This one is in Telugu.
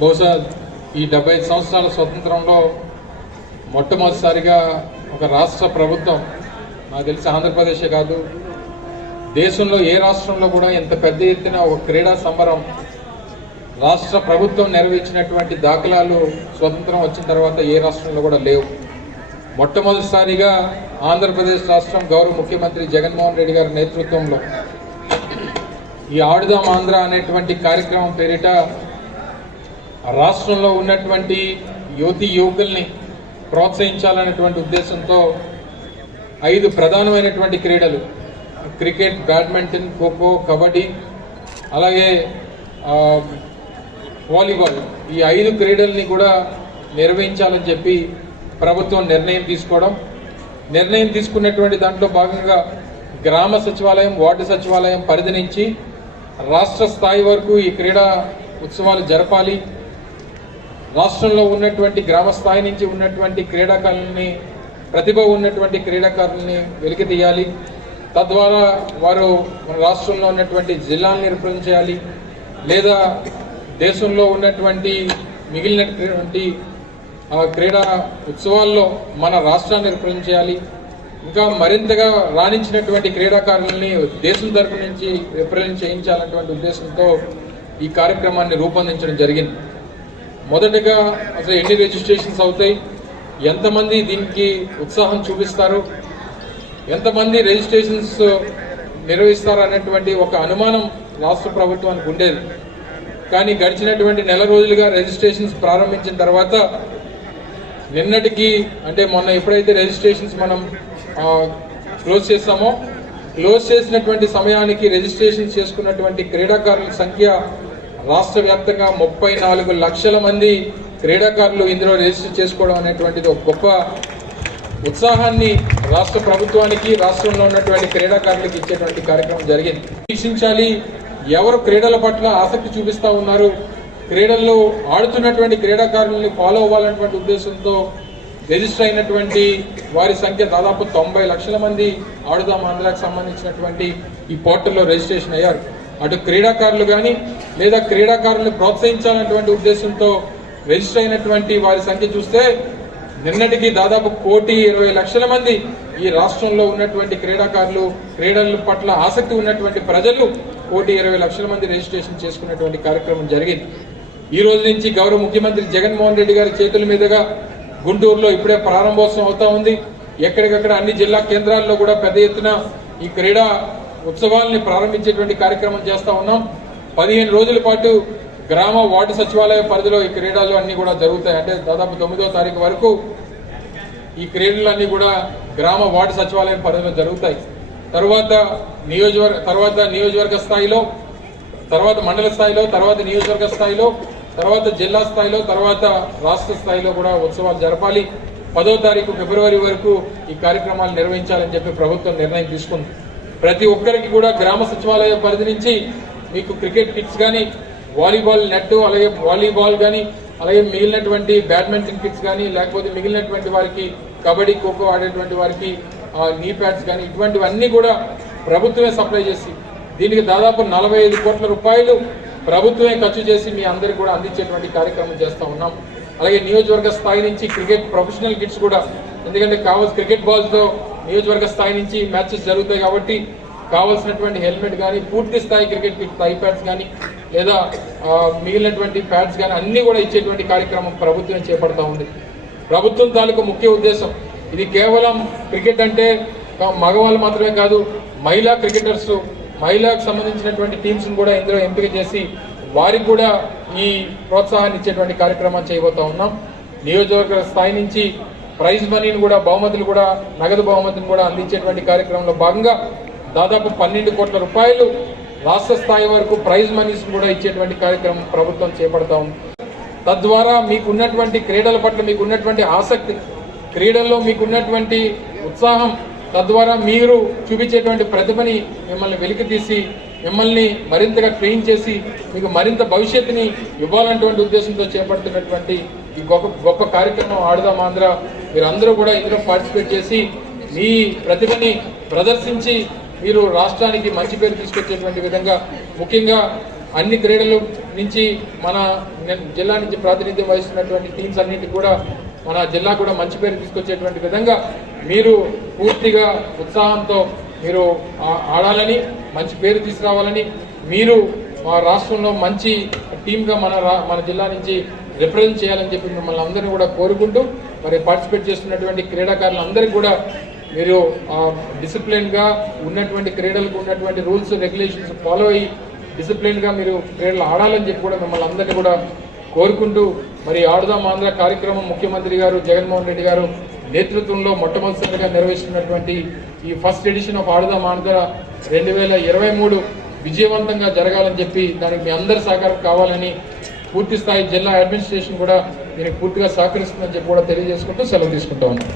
బహుశా ఈ 75 సంవత్సరాల స్వతంత్రంలో మొట్టమొదటిసారిగా ఒక రాష్ట్ర ప్రభుత్వం, నాకు తెలిసి ఆంధ్రప్రదేశే కాదు దేశంలో ఏ రాష్ట్రంలో కూడా ఇంత పెద్ద ఎత్తున ఒక క్రీడా సంబరం రాష్ట్ర ప్రభుత్వం నెరవేర్చినటువంటి దాఖలాలు స్వతంత్రం వచ్చిన తర్వాత ఏ రాష్ట్రంలో కూడా లేవు. మొట్టమొదటిసారిగా ఆంధ్రప్రదేశ్ రాష్ట్రం గౌరవ ముఖ్యమంత్రి జగన్మోహన్ రెడ్డి గారి నేతృత్వంలో ఈ ఆడుదాం ఆంధ్ర అనేటువంటి కార్యక్రమం పేరిట రాష్ట్రంలో ఉన్నటువంటి యువకుల్ని ప్రోత్సహించాలనేటువంటి ఉద్దేశంతో 5 ప్రధానమైనటువంటి క్రీడలు క్రికెట్, బ్యాడ్మింటన్, ఖోఖో, కబడ్డీ అలాగే వాలీబాల్ ఈ 5 క్రీడల్ని కూడా నిర్వహించాలని చెప్పి ప్రభుత్వం నిర్ణయం తీసుకున్నటువంటి దాంట్లో భాగంగా గ్రామ సచివాలయం, వార్డు సచివాలయం పరిధి నుంచి రాష్ట్ర స్థాయి వరకు ఈ క్రీడా ఉత్సవాలు జరపాలి. రాష్ట్రంలో ఉన్నటువంటి గ్రామ స్థాయి నుంచి ఉన్నటువంటి క్రీడాకారులని, ప్రతిభ ఉన్నటువంటి క్రీడాకారులని వెలికి తీయాలి. తద్వారా వారు మన రాష్ట్రంలో ఉన్నటువంటి జిల్లాలను రిప్రజెంట్ చేయాలి, లేదా దేశంలో ఉన్నటువంటి మిగిలినటువంటి క్రీడా ఉత్సవాల్లో మన రాష్ట్రాన్ని రిప్రజెంట్ చేయాలి. ఇంకా మరింతగా రాణించినటువంటి క్రీడాకారులని దేశం తరపు నుంచి రిప్రజెంట్ చేయించాలన్నటువంటి ఉద్దేశంతో ఈ కార్యక్రమాన్ని రూపొందించడం జరిగింది. మొదటగా అసలు ఎన్ని రిజిస్ట్రేషన్స్ అవుతాయి, ఎంతమంది దీనికి ఉత్సాహం చూపిస్తారు, ఎంతమంది రిజిస్ట్రేషన్స్ నిర్వహిస్తారు అనేటువంటి ఒక అనుమానం రాష్ట్ర ప్రభుత్వానికి ఉండేది. కానీ గడిచినటువంటి నెల రోజులుగా రిజిస్ట్రేషన్స్ ప్రారంభించిన తర్వాత నిన్నటికి అంటే మొన్న ఎప్పుడైతే రిజిస్ట్రేషన్స్ మనం క్లోజ్ చేస్తామో, క్లోజ్ చేసినటువంటి సమయానికి రిజిస్ట్రేషన్ చేసుకున్నటువంటి క్రీడాకారుల సంఖ్య రాష్ట్ర వ్యాప్తంగా 34 లక్షల మంది క్రీడాకారులు ఇందులో రిజిస్టర్ చేసుకోవడం అనేటువంటిది ఒక గొప్ప ఉత్సాహాన్ని రాష్ట్ర ప్రభుత్వానికి, రాష్ట్రంలో ఉన్నటువంటి క్రీడాకారులకు ఇచ్చేటువంటి కార్యక్రమం జరిగింది. వీక్షించాలి, ఎవరు క్రీడల పట్ల ఆసక్తి చూపిస్తూ ఉన్నారు, క్రీడల్లో ఆడుతున్నటువంటి క్రీడాకారులని ఫాలో అవ్వాలన్నటువంటి ఉద్దేశంతో రిజిస్టర్ అయినటువంటి వారి సంఖ్య దాదాపు 90 లక్షల మంది ఆడుదాం ఆంధ్రాకి సంబంధించినటువంటి ఈ పోర్టల్లో రిజిస్ట్రేషన్ అయ్యారు. అటు క్రీడాకారులు కానీ లేదా క్రీడాకారులను ప్రోత్సహించాలన్నటువంటి ఉద్దేశంతో రిజిస్టర్ అయినటువంటి వారి సంఖ్య చూస్తే నిన్నటికి దాదాపు 1,20,00,000 మంది ఈ రాష్ట్రంలో ఉన్నటువంటి క్రీడాకారులు, క్రీడల పట్ల ఆసక్తి ఉన్నటువంటి ప్రజలు 1,20,00,000 మంది రిజిస్ట్రేషన్ చేసుకున్నటువంటి కార్యక్రమం జరిగింది. ఈ రోజు నుంచి గౌరవ ముఖ్యమంత్రి జగన్మోహన్ రెడ్డి గారి చేతుల మీదుగా గుంటూరులో ఇప్పుడే ప్రారంభోత్సవం అవుతా ఉంది. ఎక్కడికక్కడ అన్ని జిల్లా కేంద్రాల్లో కూడా పెద్ద ఎత్తున ఈ క్రీడా ఉత్సవాల్ని ప్రారంభించేటువంటి కార్యక్రమం చేస్తా ఉన్నాం. 15 రోజుల పాటు గ్రామ వార్డు సచివాలయ పరిధిలో ఈ క్రీడలు అన్ని కూడా జరుగుతాయి. అంటే దాదాపు 9వ తారీఖు వరకు ఈ క్రీడలు అన్ని కూడా గ్రామ వార్డు సచివాలయం పరిధిలో జరుగుతాయి. తర్వాత నియోజకవర్గ స్థాయిలో, తర్వాత మండల స్థాయిలో, తర్వాత నియోజకవర్గ స్థాయిలో, తర్వాత జిల్లా స్థాయిలో, తర్వాత రాష్ట్ర స్థాయిలో కూడా ఉత్సవాలు జరపాలి. 10వ తారీఖు ఫిబ్రవరి వరకు ఈ కార్యక్రమాలు నిర్వహించాలని చెప్పి ప్రభుత్వం నిర్ణయం తీసుకుంది. ప్రతి ఒక్కరికి కూడా గ్రామ సచివాలయ పరిధి నుంచి మీకు క్రికెట్ కిట్స్ కానీ, వాలీబాల్ నెట్, అలాగే వాలీబాల్ కానీ, అలాగే మిగిలినటువంటి బ్యాడ్మింటన్ కిట్స్ కానీ, లేకపోతే మిగిలినటువంటి వారికి కబడ్డీ, ఖోఖో ఆడేటువంటి వారికి నీ ప్యాడ్స్ కానీ ఇటువంటివన్నీ కూడా ప్రభుత్వమే సప్లై చేసి దీనికి దాదాపు 45 కోట్ల రూపాయలు ప్రభుత్వమే ఖర్చు చేసి మీ అందరికీ కూడా అందించేటువంటి కార్యక్రమం చేస్తూ ఉన్నాం. అలాగే నియోజకవర్గ స్థాయి నుంచి క్రికెట్ ప్రొఫెషనల్ కిట్స్ కూడా, ఎందుకంటే క్రికెట్ బాల్స్తో నియోజకవర్గ స్థాయి నుంచి మ్యాచెస్ జరుగుతాయి కాబట్టి కావాల్సినటువంటి హెల్మెట్ కానీ, పూర్తి స్థాయి క్రికెట్ కిట్ ఐప్యాడ్స్ కానీ, లేదా మిగిలినటువంటి ప్యాడ్స్ కానీ అన్నీ కూడా ఇచ్చేటువంటి కార్యక్రమం ప్రభుత్వం చేపడతా ఉంది. ప్రభుత్వం తాలూకు ముఖ్య ఉద్దేశం ఇది కేవలం క్రికెట్ అంటే మగవాళ్ళు మాత్రమే కాదు, మహిళా క్రికెటర్స్, మహిళలకు సంబంధించినటువంటి టీమ్స్ని కూడా ఇందులో ఎంపిక చేసి వారికి కూడా ఈ ప్రోత్సాహాన్ని ఇచ్చేటువంటి కార్యక్రమాన్ని చేయబోతా ఉన్నాం. నియోజకవర్గ స్థాయి నుంచి ప్రైజ్ మనీని కూడా, బహుమతులు కూడా, నగదు బహుమతిని కూడా అందించేటువంటి కార్యక్రమంలో భాగంగా దాదాపు 12 కోట్ల రూపాయలు రాష్ట్ర స్థాయి వరకు ప్రైజ్ మనీస్ కూడా ఇచ్చేటువంటి కార్యక్రమం ప్రభుత్వం చేపడతా ఉంది. తద్వారా మీకున్నటువంటి క్రీడల పట్ల మీకున్నటువంటి ఆసక్తి, క్రీడల్లో మీకున్నటువంటి ఉత్సాహం, తద్వారా మీరు చూపించేటువంటి ప్రతిభని మిమ్మల్ని వెలికితీసి మిమ్మల్ని మరింతగా ట్రైన్ చేసి మీకు మరింత భవిష్యత్తుని ఇవ్వాలన్నటువంటి ఉద్దేశంతో చేపడుతున్నటువంటి ఈ గొప్ప కార్యక్రమం ఆడుదాం ఆంధ్ర. మీరందరూ కూడా ఇందులో పార్టిసిపేట్ చేసి మీ ప్రతిభని ప్రదర్శించి మీరు రాష్ట్రానికి మంచి పేరు తీసుకొచ్చేటువంటి విధంగా, ముఖ్యంగా అన్ని క్రీడల నుంచి మన జిల్లా నుంచి ప్రాతినిధ్యం వహిస్తున్నటువంటి టీమ్స్ అన్నింటికి కూడా మన జిల్లా కూడా మంచి పేరు తీసుకొచ్చేటువంటి విధంగా మీరు పూర్తిగా ఉత్సాహంతో మీరు ఆడాలని, మంచి పేరు తీసుకురావాలని, మీరు మా రాష్ట్రంలో మంచి టీమ్గా మన జిల్లా నుంచి రిప్రజెంట్ చేయాలని చెప్పి మిమ్మల్ని అందరినీ కూడా కోరుకుంటూ, మరి పార్టిసిపేట్ చేస్తున్నటువంటి క్రీడాకారులందరికీ కూడా మీరు డిసిప్లిన్గా ఉన్నటువంటి క్రీడలకు ఉన్నటువంటి రూల్స్ రెగ్యులేషన్స్ ఫాలో అయ్యి డిసిప్లిన్గా మీరు క్రీడలు ఆడాలని చెప్పి కూడా మిమ్మల్ని అందరినీ కూడా కోరుకుంటూ, మరి ఆడుదాం ఆంధ్ర కార్యక్రమం ముఖ్యమంత్రి గారు జగన్మోహన్ రెడ్డి గారు నేతృత్వంలో మొట్టమొదటిసారిగా నిర్వహిస్తున్నటువంటి ఈ ఫస్ట్ ఎడిషన్ ఆఫ్ ఆడుదాం ఆంధ్ర 2023 విజయవంతంగా జరగాలని చెప్పి, దానికి మీ అందరి సహకారం కావాలని, పూర్తి స్థాయి జిల్లా అడ్మినిస్ట్రేషన్ కూడా దీనికి పూర్తిగా సహకరిస్తుందని చెప్పి కూడా తెలియజేసుకుంటూ సెలవు తీసుకుంటా ఉన్నాం.